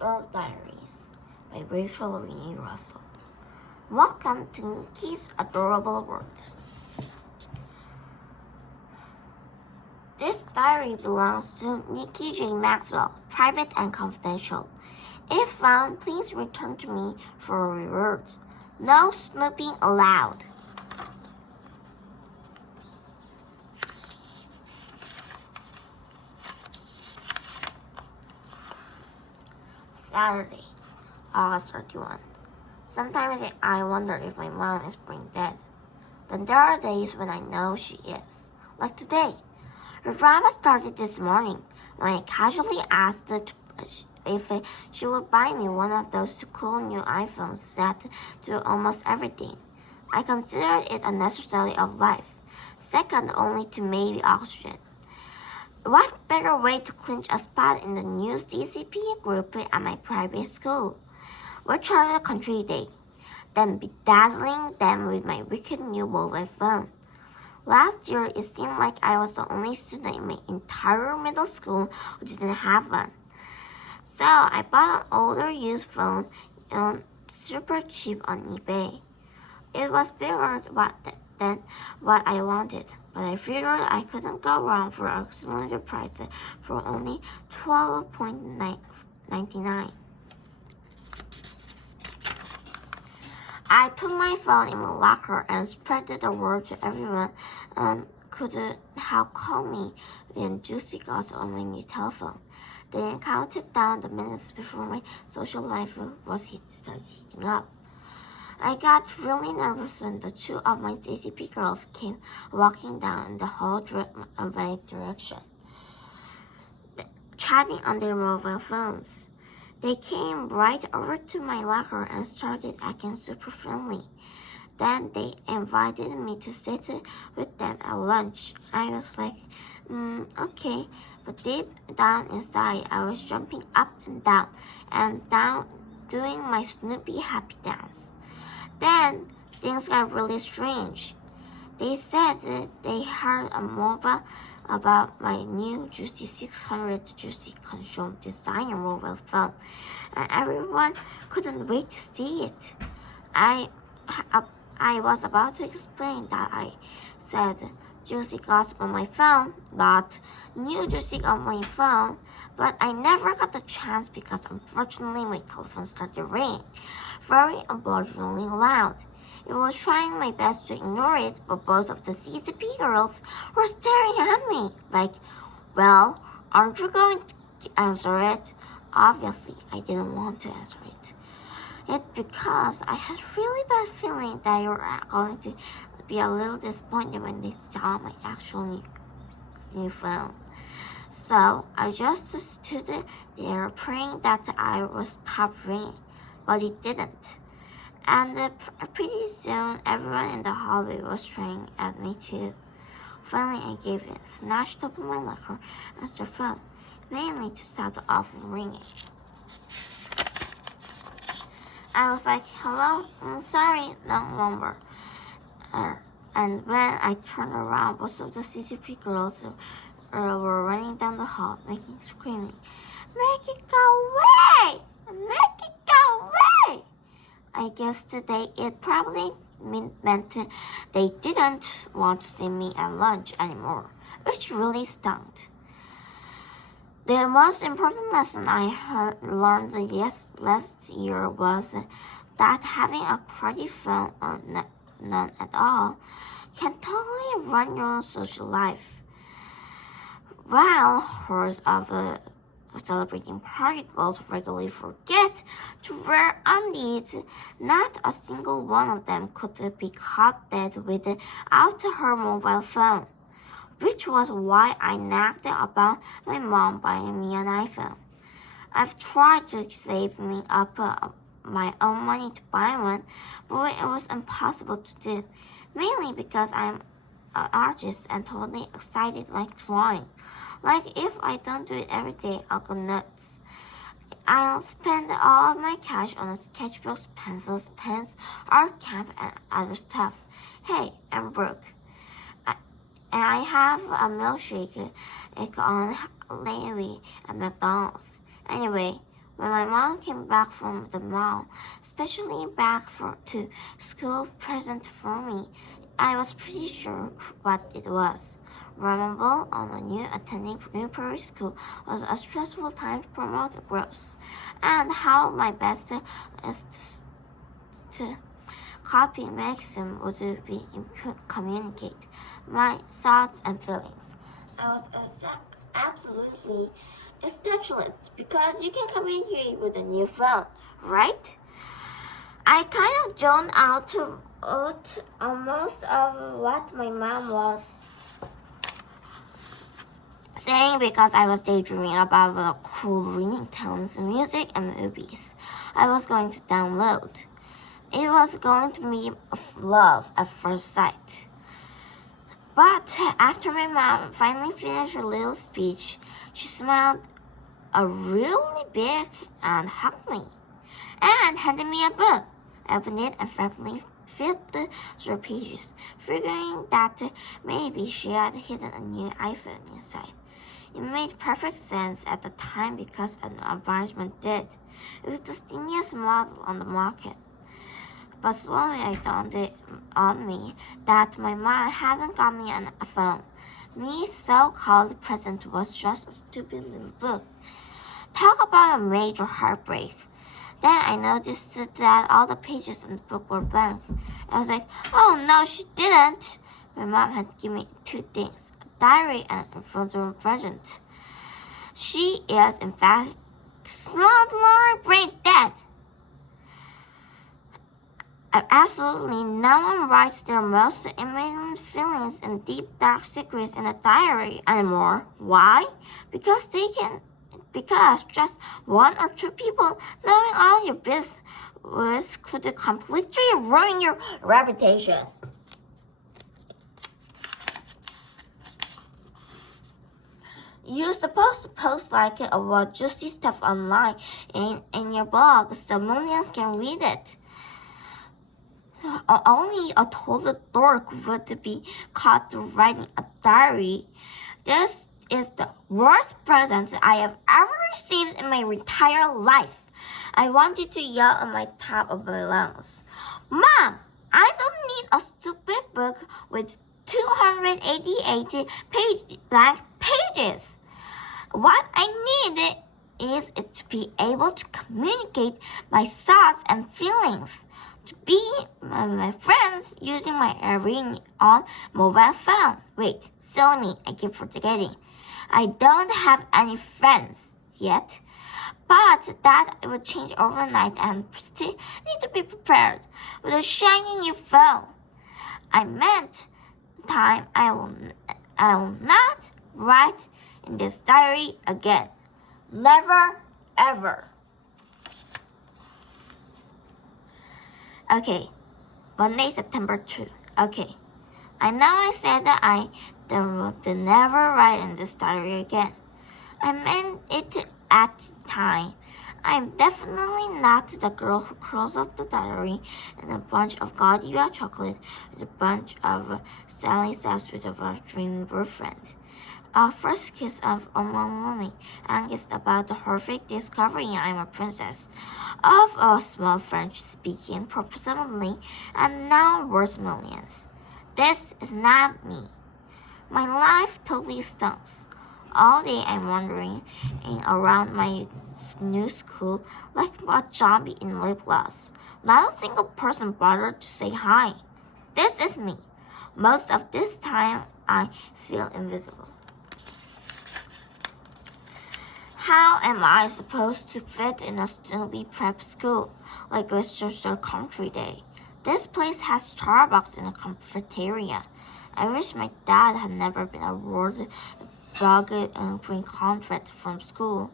Dork Diaries by Rachel Renee Russell. Welcome to Nikki's Adorable World. This diary belongs to Nikki J. Maxwell, private and confidential. If found, please return to me for a reward. No snooping allowed. Saturday, August 31. Sometimes I wonder if my mom is brain dead. Then there are days when I know she is. Like today. The drama started this morning when I casually asked her if she would buy me one of those cool new iPhones that do almost everything. I considered it a necessity of life, second only to maybe oxygen. What better way to clinch a spot in the new CCP group at my private school, which are the country day, than bedazzling them with my wicked new mobile phone? Last year, it seemed like I was the only student in my entire middle school who didn't have one. So I bought an older used phone super cheap on eBay. It was bigger than what I wanted, but I figured I couldn't go wrong for a smaller price for only $12.99. I put my phone in my locker and spread the word to everyone and could have called me in juicy gossip on my new telephone. Then counted down the minutes before my social life started heating up. I got really nervous when the two of my DCP girls came walking down the hall of my direction, chatting on their mobile phones. They came right over to my locker and started acting super friendly. Then they invited me to sit with them at lunch. I was like, okay, but deep down inside, I was jumping up and down, doing my Snoopy happy dance. Then things got really strange. They said that they heard a mobile about my new Juicy 600 Juicy Control designer mobile phone, and everyone couldn't wait to see it. I was about to explain that I said Juicy gossip on my phone, not new Juicy on my phone, but I never got the chance because unfortunately my telephone started ringing, very obligingly loud. I was trying my best to ignore it, but both of the CCP girls were staring at me like, well, aren't you going to answer it? Obviously, I didn't want to answer it. It's because I had really bad feeling that you were going to be a little disappointed when they saw my actual new phone. So I just stood there praying that I would stop ringing, but it didn't. And pretty soon, everyone in the hallway was staring at me too. Finally, I gave in, snatched up my locker, and the phone, mainly to stop the off ringing. I was like, hello, I'm sorry, no longer. And when I turned around, both of the CCP girls were running down the hall, screaming, make it go away! Make it go away! I guess today it probably meant they didn't want to see me at lunch anymore, which really stunk. The most important lesson I learned last year was that having a crappy phone or none at all can totally run your social life. While hordes of celebrating party girls regularly forget to wear undies, not a single one of them could be caught dead without her mobile phone, which was why I nagged about my mom buying me an iPhone. I've tried to save me up my own money to buy one, but it was impossible to do, mainly because I'm an artist and totally excited like drawing. Like if I don't do it every day, I'll go nuts. I'll spend all of my cash on sketchbooks, pencils, pens, art camp, and other stuff. Hey, I'm broke. And I have a milkshake on Larry at McDonald's. Anyway, When my mom came back from the mall, especially to school present for me, I was pretty sure what it was. Remember, on a new attending new primary school was a stressful time to promote growth, and how my best is to copy maxim would be communicate my thoughts and feelings. I was absolutely ecstatic because you can communicate with a new phone, right? I kind of zoned out almost of what my mom was saying because I was daydreaming about the cool ringtones, music, and movies I was going to download. It was going to be love at first sight. But after my mom finally finished her little speech, she smiled really big and hugged me and handed me a book. I opened it and frankly flipped through pages, figuring that maybe she had hidden a new iPhone inside. It made perfect sense at the time because an advertisement did. It was the skinniest model on the market. But slowly it dawned on me that my mom hadn't got me a phone. My so-called present was just a stupid little book. Talk about a major heartbreak. Then I noticed that all the pages in the book were blank. I was like, oh no, she didn't. My mom had given me two things, a diary and a photo present. She is, in fact, slowly brain dead. Absolutely no one writes their most immense feelings and deep dark secrets in a diary anymore. Why? Because just one or two people knowing all your business could completely ruin your reputation. You're supposed to post like about juicy stuff online in your blog so millions can read it. Only a total dork would be caught writing a diary. This is the worst present I have ever received in my entire life. I wanted to yell on my top of my lungs. Mom, I don't need a stupid book with 288 blank pages. What I need is to be able to communicate my thoughts and feelings. To be my friends using my on mobile phone. Wait, silly me, I keep forgetting. I don't have any friends yet, but that will change overnight and still need to be prepared with a shiny new phone. I meant time I will not write in this diary again. Never, ever. Okay, Monday, September 2. Okay, I know I said that I would never write in this diary again. I meant it at the time. I'm definitely not the girl who curls up the diary in a bunch of Godiva chocolate with a bunch of Sally Saps with a dreamy boyfriend. Our first kiss of Omolumi angst about the horrific discovery I'm a princess of a small French-speaking proximity and now worth millions. This is not me. My life totally stinks. All day I'm wandering around my new school like a zombie in lip gloss. Not a single person bothered to say hi. This is me. Most of this time I feel invisible. How am I supposed to fit in a Snoopy prep school like Westchester Country Day? This place has Starbucks in the cafeteria. I wish my dad had never been awarded a bucket and green contract from school.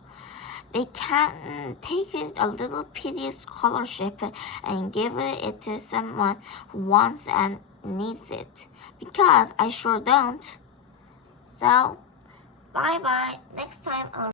They can take a little piteous scholarship and give it to someone who wants and needs it. Because I sure don't. So, bye-bye. Next time I'll